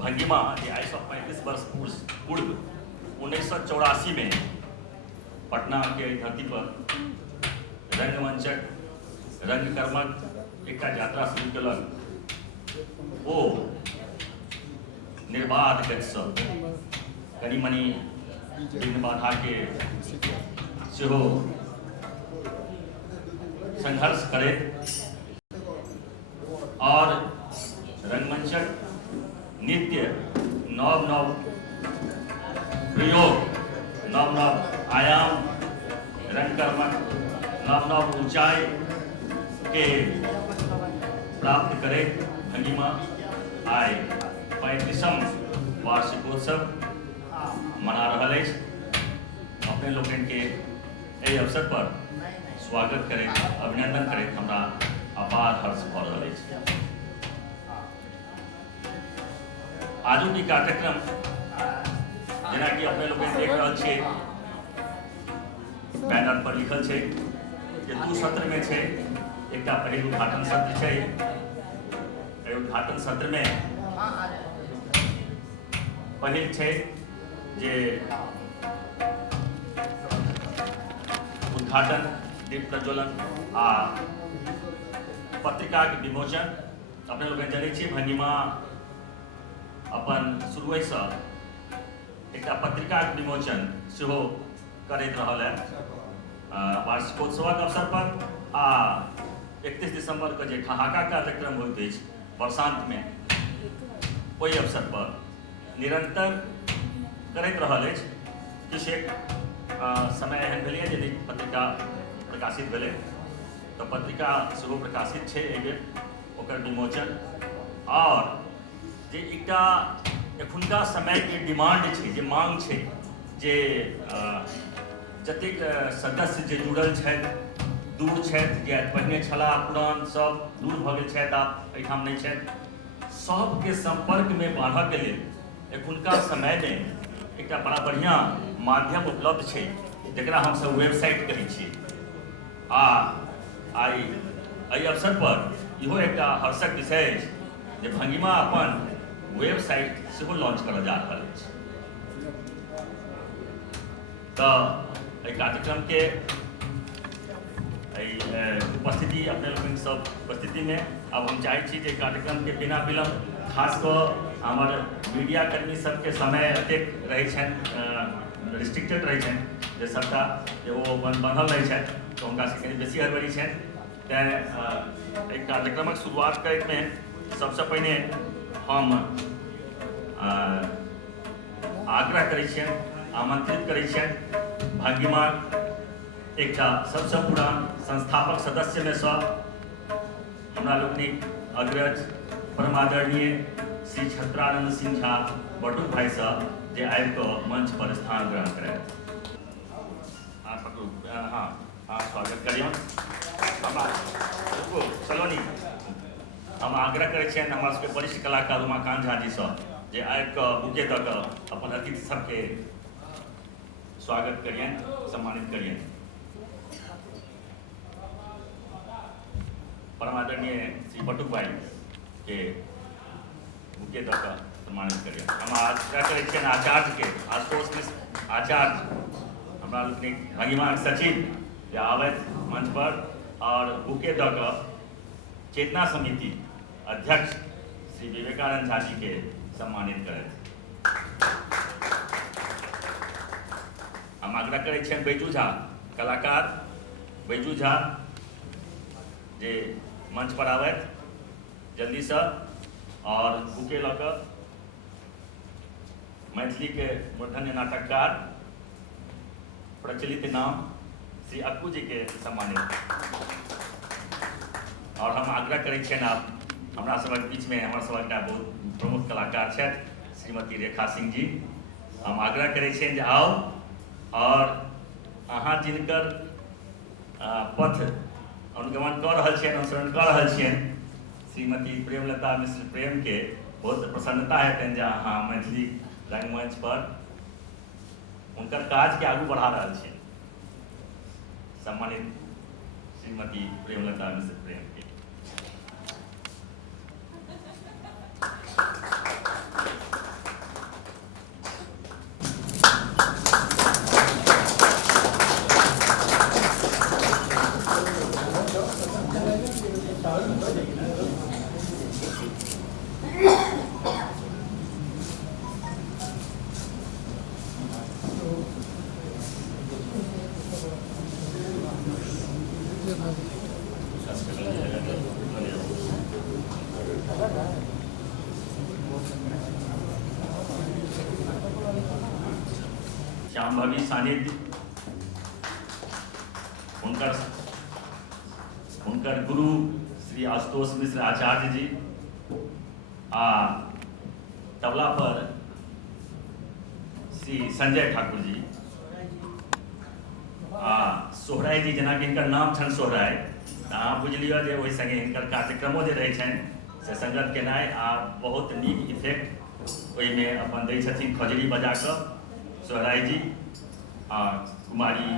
भंगिमा ये आज से 35 वर्ष पूर्व 1984 में पटना के धरती पर रंगमंचक रंगकर्मक एक यात्रा शुरू कलक। वो निर्बाध गति कनी मनी विघ्न बाधा के सेहो संघर्ष करे और रंगमंचक नित्य नव नव प्रयोग नव नव आयाम रंगकर्मक नव नव ऊंचाई के प्राप्त करे। भंगिमा आय 35वां वार्षिकोत्सव मना रहा है। अपने लोगन के एहि अवसर पर स्वागत करें अभिनंदन करें हमरा अपार हर्ष भ रहा है। आजू की कार्यक्रम जेना कि अपने लोग देख रहा छे बैनर पर लिखल छे कि 2 सत्र में छे। एक पहले उद्घाटन सत्र छे। उद्घाटन सत्र में पहिल छे जे उद्घाटन दीप प्रज्वलन आ पत्रिका के विमोचन। अपने लोग जाने छे भंगिमा अपन शुरुए से एक पत्रिका के विमोचन सेहो करैत रहल है। वार्षिकोत्सवक अवसर पर आ 31 दिसंबर के जे ठहाका कार्यक्रम होइत अछि वर्षांत में, ओहि अवसर पर निरंतर करैत रहल अछि। किछु समय एहन भेलै जे पत्रिका प्रकाशित भेलै, तो पत्रिका सेहो प्रकाशित छै एहि बेर ओकर विमोचन। और जे एकटा एखुनका समय के डिमांड छै, जे मांग छै, जे जतेक सदस्य जे जुड़ल छथि दूर छथि, जे पहिने छला पुरान सब दूर भऽ गेल छथि, आब एहिठाम नहि छथि, सबके संपर्क में बाढ़ऽ के लेल एखुनका समय में एकटा बड़ा बढ़िया माध्यम उपलब्ध छै, जकरा हमसब वेबसाइट कहै छी। आई एहि अवसर पर इहो एकटा हर्षक विषय अछि जे भंगिमा अपन वेबसाइट सेहो लॉन्च करल जा रहा है। तो कार्यक्रम के उपस्थिति अपने लोगन सब उपस्थिति में अब हम चाहे छी जे कार्यक्रम के बिना विलम्ब खास कर हमार मीडिया कर्मी सबके समय अतेक रहे छनि, रिस्ट्रिक्टेड रहे छनि, जे सबटा जे वो बनल रहे छथि, तो हुनका से कनी बेसी हड़बड़ी छनि। तैं कार्यक्रमक शुरुआत करैत में सबसे पहिने हम आग्रह करै छियनि, आमंत्रित करै छियनि भंगिमा एकटा सबसे पुरान संस्थापक सदस्य में से हमरा लोकनिक अग्रज परमादरणीय श्री छत्रानंद सिंह झा बटुक भाई साहब जे आबि कऽ मंच पर स्थान ग्रहण करैत। हाँ स्वागत करियौन। सलोनी हम आग्रह करै छियनि हमरा सबके वरिष्ठ कलाकार उमाकांत झा जी से जे आबि कऽ बुके दऽ कऽ अपन अतिथि सबके स्वागत करियनि, सम्मानित करियनि। परमादरणीय श्री बटुक भाई के बुके दऽ कऽ सम्मानित करियनि। हम आग्रह करै छियनि आचार्य के, आशुतोष मिश्र आचार्य हमरा लोकनिक भंगिमा सचिव जे आबथि मंच पर और बुके दऽ कऽ चेतना समिति अध्यक्ष श्री विवेकानंद झा जी के सम्मानित करथि। हम आग्रह करै छियनि बैजू झा कलाकार बैजू झा जे मंच पर आबथि जल्दी से और बुके लऽ कऽ। मैथिली के मूर्धन्य नाटककार प्रचलित नाम श्री अक्कू जी के सम्मानित। और हम आग्रह करै छियनि आप हमरा सबक बीच में हमर सबक बहुत प्रमुख कलाकार छथि श्रीमती रेखा सिंह जी। हम आग्रह करै छियनि जे आओ और अहाँ जिनकर पथ अनुगमन कऽ रहल छियनि, अनुसरण कऽ रहल छियनि, श्रीमती प्रेमलता मिश्र प्रेम के बहुत प्रसन्नता हेतनि जे अहाँ मैथिली रंगमंच पर उनकर काज के आगू बढ़ा रहल छियनि। सम्मानित श्रीमती प्रेमलता मिश्र प्रेम के शाम्भवी सानिध्य उनकर गुरु श्री आशुतोष मिश्र आचार्य जी आ तबला पर श्री संजय ठाकुर जी आ सोहराय जी जेना कि हिनकर नाम छनि सोहराय अहाँ बुझि लिअ जे ओहि संगे हिनकर कार्यक्रमो जे रहै छनि से संगत केनाइ आ बहुत नीक इफेक्ट ओहिमे अपन दै छथिन खजरी बजा कऽ सोहराय जी आ कुमारी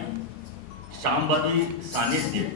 शाम्भवी सानिध्य।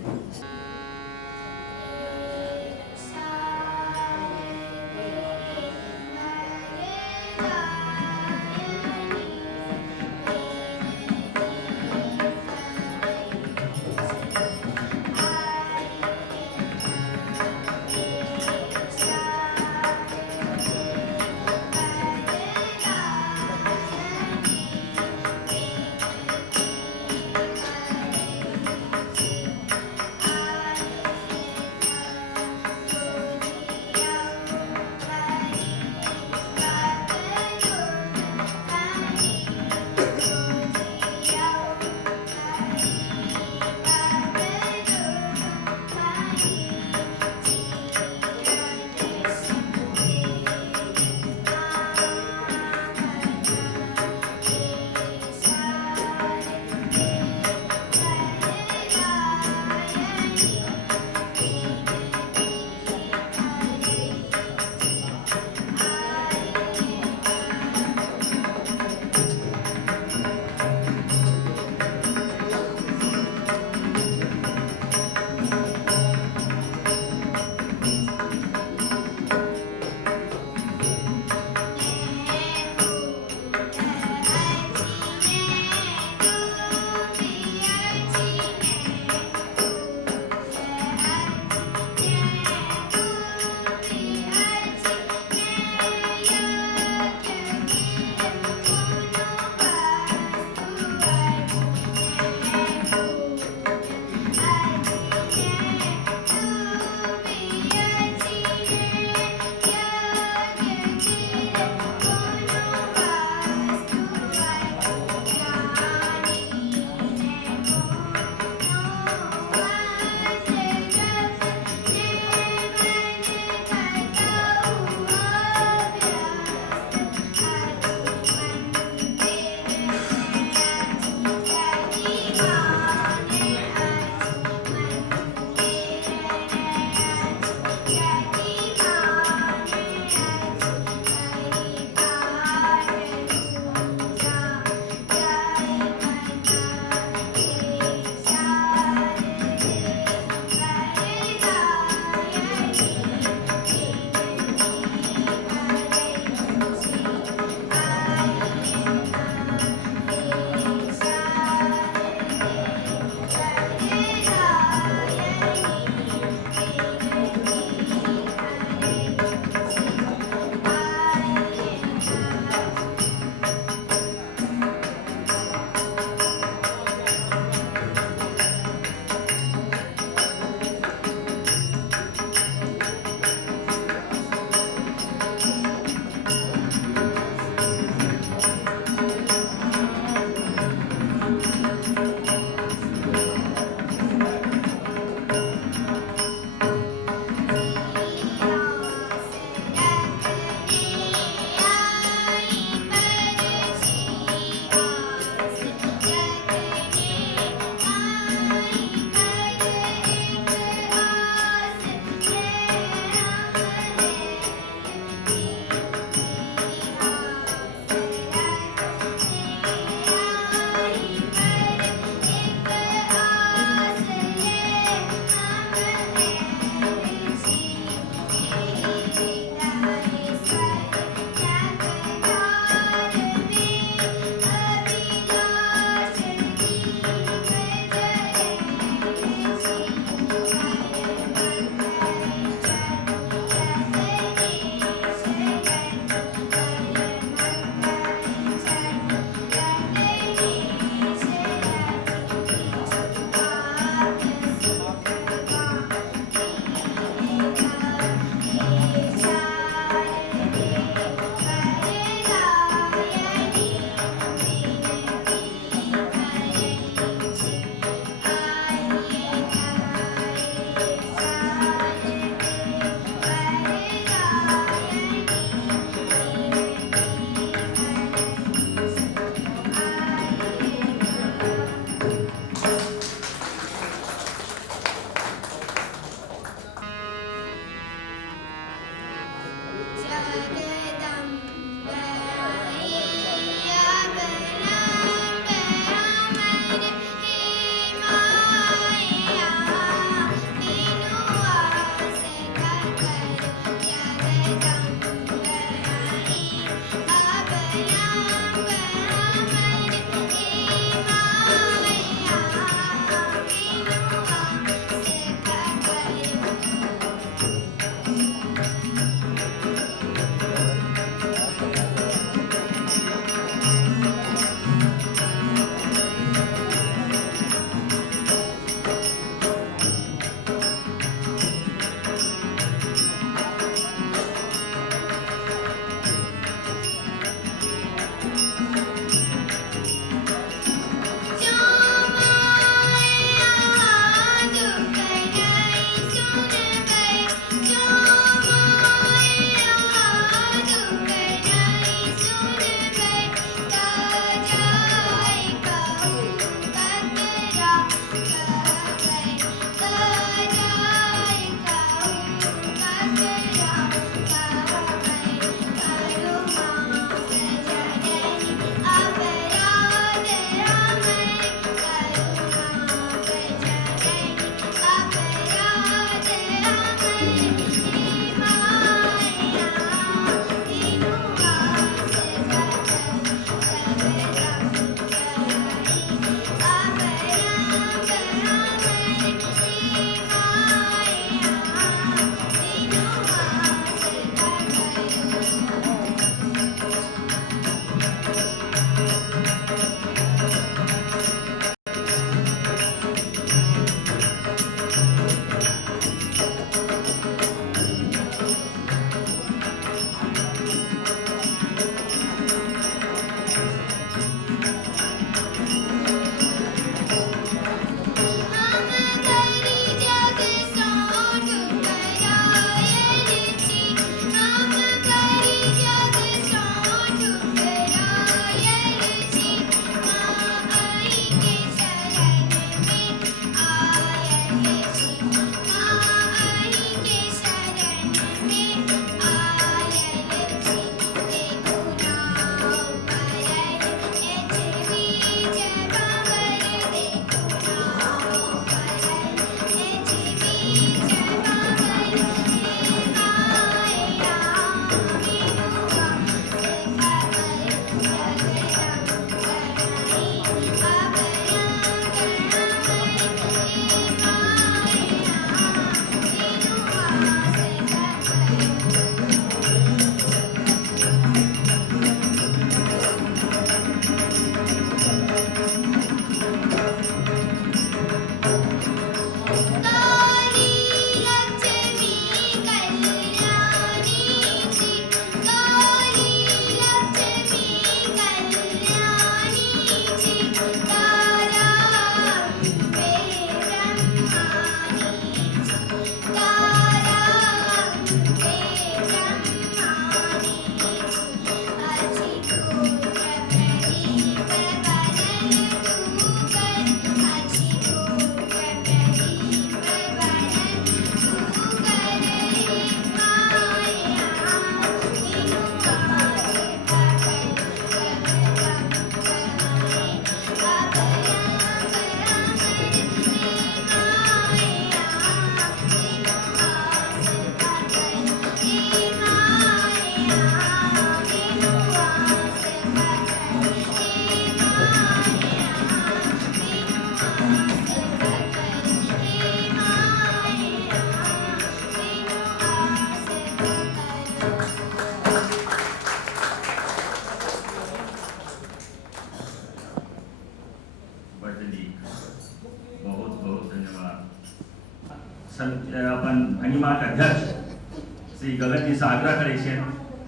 अपन भंगिमा के अध्यक्ष श्री गगन जी से आग्रह करे छे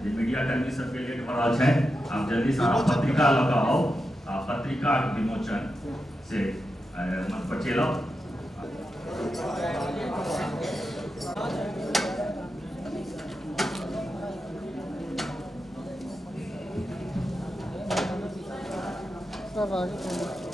जे मीडिया कर्मी सब के लेट भ रहल छै, आप जल्दी से पत्रिका लऽ कऽ आउ आ पत्रिका विमोचन से मंच पर चलि आउ। सब आगे